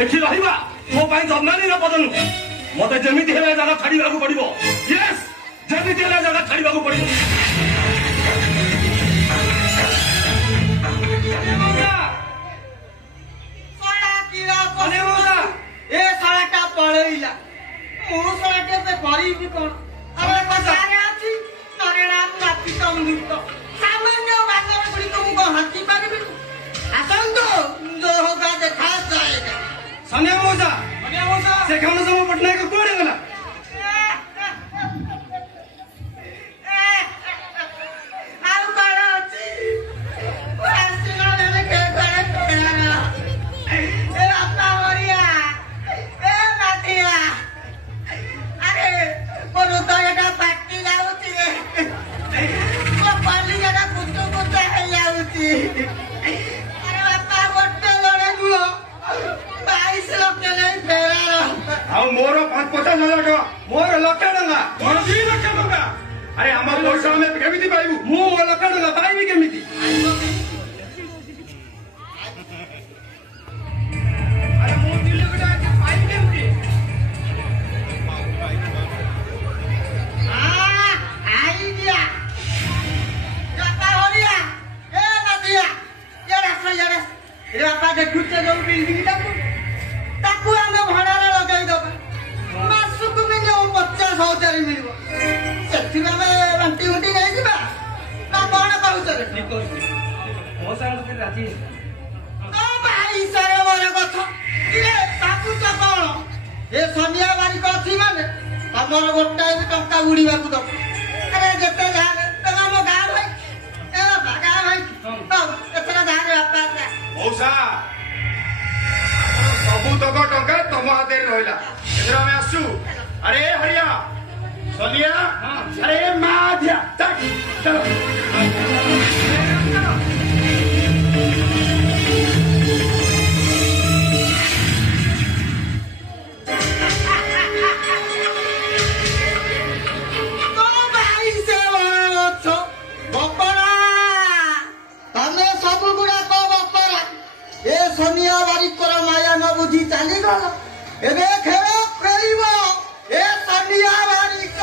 ଏଠି ରହିବା ମୋ ପାଇଁ ଜନ୍ମାନୀର ପଦ ନୁହେଁ। ମତେ ଯେମିତି ହେଲେ ଜାଗା ଛାଡିବାକୁ ପଡିବ। ୟେସ୍, ଯେମିତି ହେଲେ ଜାଗା ଛାଡିବାକୁ ପଡିବ। ଏ ଶଳାଟା ପଳେଇଲା। ମୁଁ ଶଳାଟେ ଏବେ କରିବି କଣ? ଆମର କଥାରେ ଅଛି ନରେଣାକୁ ରାତି ସମୃଦ୍ଧ। ସାମାନ୍ୟ ବାନର ଗୁଡ଼ିକ ମୁଁ କଣ ହାତି ପାରିବି? ଆସନ୍ତୁ ଯୋ ହୋଗା ଦେଖା ଯାଏଗା। ସନିଆ ମଉସା, ସେ ଘନଶ୍ୟାମ ପଟ୍ଟନାୟକ କୁଆଡେ ଗଲା? ଆଉ କଣ ଅଛି? ଆସିଲା ବେଳେ କେକରେ ଖୋଲା। ଏ ବାପା ମରିଆ, ଏ ନାତିଆ, ଆରେ ମୋ ହୃଦୟଟା ଫାଟି ଯାଉଛି ରେ, ମୋ କଲିଜାଟା କୁଚୁ କୁଚା ହେଇଯାଉଛି। ଆରେ ବାପା ଗୋଟେ ଜଣେ ନୁହଁ, 22 ଲକ୍ଷ ନେଇ ଫେରାର। ଆଉ ମୋର 50,000 ଟଙ୍କା, ମୋର 1,00,000 ଟଙ୍କା, ମୋର 2 ଲକ୍ଷ ଟଙ୍କା। ଆରେ ଆମ ପଇସା ଆମେ କେମିତି ପାଇବୁ? ମୁଁ 1,00,000 ଟଙ୍କା ପାଇବି କେମିତି? ଆରେ ମୁଁ 2 ଲକ୍ଷ ଟଙ୍କା ପାଇବି କେମିତି? ଆଇଡ଼ିଆ ବାପା ହରିଆ, ଏ ନାତିଆ, ଇଆଡ଼େ ଆସ, ଇଆଡ଼େ ଆସ। ଏ ବାପା ଦେଖୁଛ ଯୋଉ ବିଲ୍ଡିଂଟାକୁ, ତାକୁ ଆମେ ଭଡ଼ାରେ ଲଗେଇଦବା। ମାସକୁ ମିନିମମ୍ 50,000 ମିଳିବ। ସେଥିରୁ ଆମେ ବାଣ୍ଟି ଗୁଣ୍ଟି ନେଇଯିବା ନା କଣ କହୁଛ? ଠିକ କହୁଛି। ମୋ ସାଙ୍ଗରେ ରାଜି ହେଇଛି। ଭାଇ ସରବର କଥା ଇଏ ଭାବୁଛ କଣ? ଏ ସନିଆ ବାରିକ ଅଛି ମାନେ ତମର ଗୋଟାଏ ବି ଟଙ୍କା ଉଡ଼ିବାକୁ ଦବ। ଆରେ ଯେତେ ଯାହା ତମେ ଆମ ଗାଁ ଭାଇ, ଏ ବାପା ଗାଁ ଭାଇ, ଏଥର ଯାହାରେ ବାପା ଆସା। ମଉସା, ସବୁତକ ଟଙ୍କା ତମ ହାତରେ ରହିଲା। ଏଥର ଆମେ ଆସୁ। ଆରେ ହରିଆ, ସନିଆ, ଆରେ ମା ଝିଆ, ଚାଲ। ସନିଆ ବାରିକର ମାୟା ନ ବୁଝି ଚାଲିଗଲ। ଏବେ ଖେଳ ଖେଳିବ ଏ ସନିଆ ବାରିକ।